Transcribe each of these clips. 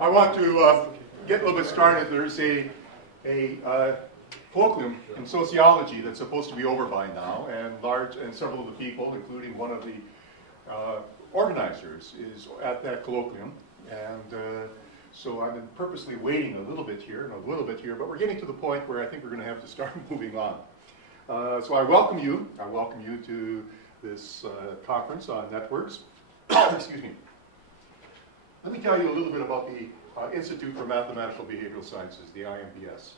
I want to get a little bit started. There's a colloquium in sociology that's supposed to be over by now, and several of the people, including one of the organizers, is at that colloquium, and so I've been purposely waiting a little bit here and a little bit here, but we're getting to the point where I think we're going to have to start moving on. So I welcome you to this conference on networks. Excuse me. Let me tell you a little bit about the Institute for Mathematical Behavioral Sciences, the IMBS.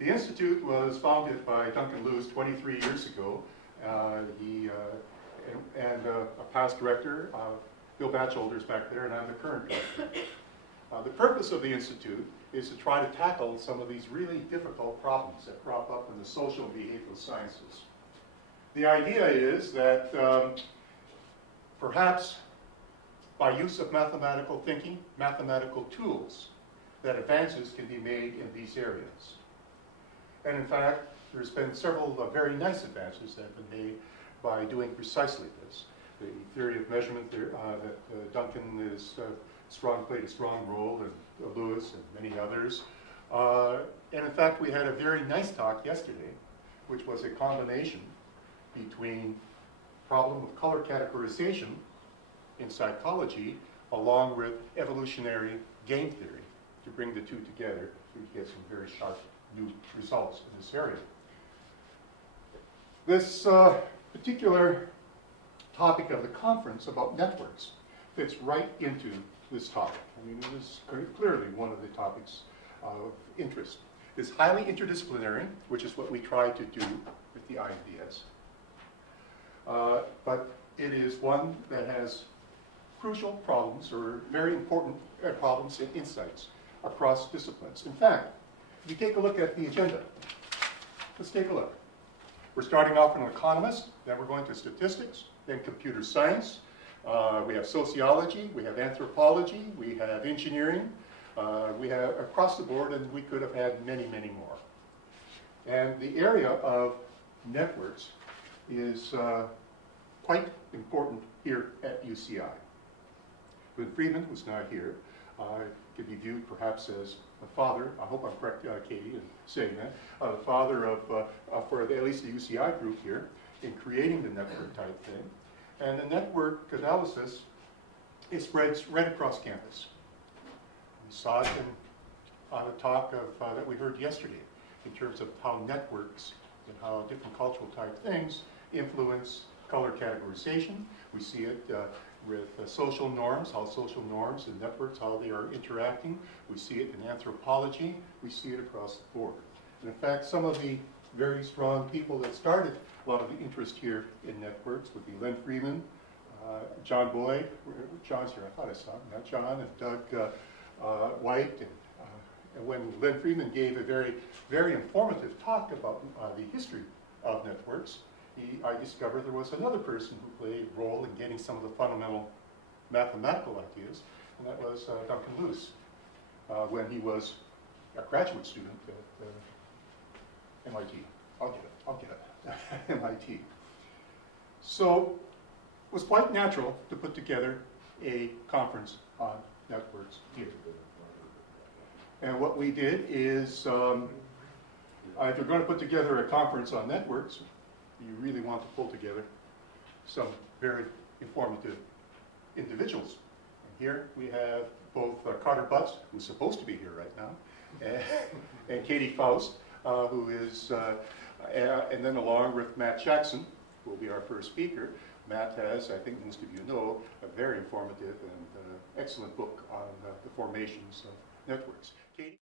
The Institute was founded by Duncan Lewis 23 years ago. And a past director, Bill Batchelder's back there, and I'm the current director. The purpose of the Institute is to try to tackle some of these really difficult problems that crop up in the social and behavioral sciences. The idea is that perhaps by use of mathematical thinking, mathematical tools, that advances can be made in these areas. And in fact, there's been several very nice advances that have been made by doing precisely this. The theory of measurement that Duncan played a strong role, and Lewis and many others. And in fact, we had a very nice talk yesterday, which was a combination between problem of color categorization in psychology along with evolutionary game theory to bring the two together to get some very sharp new results in this area. This particular topic of the conference about networks fits right into this topic. I mean, it is clearly one of the topics of interest. It's highly interdisciplinary, which is what we try to do with the IMBS. But it is one that has crucial problems, or very important problems and insights across disciplines. In fact, if you take a look at the agenda, let's take a look. We're starting off with an economist, then we're going to statistics, then computer science. We have sociology, we have anthropology, we have engineering, we have across the board, and we could have had many, many more. And the area of networks is quite important here at UCI. When Friedman was not here, could be viewed perhaps as the father, I hope I'm correct, Katie, in saying that, the father of, for at least the UCI group here, in creating the network type thing. And the network analysis, it spreads right across campus. We saw it on a talk that we heard yesterday in terms of how networks and how different cultural type things influence color categorization. We see it with social norms, how social norms and networks, how they are interacting. We see it in anthropology. We see it across the board. And in fact, some of the very strong people that started a lot of the interest here in networks would be Len Freeman, John Boyd, John's here, I thought I saw him, not John, and Doug White. And when Len Freeman gave a very, very informative talk about the history of networks, I discovered there was another person who played a role in getting some of the fundamental mathematical ideas, and that was Duncan Lewis, when he was a graduate student at MIT. I'll get it. MIT. So it was quite natural to put together a conference on networks here. And what we did is, if you're going to put together a conference on networks, you really want to pull together some very informative individuals. And here we have both Carter Butts, who's supposed to be here right now, and Katie Faust, who is, and then along with Matt Jackson, who will be our first speaker. Matt has, I think most of you know, a very informative and excellent book on the formations of networks. Katie?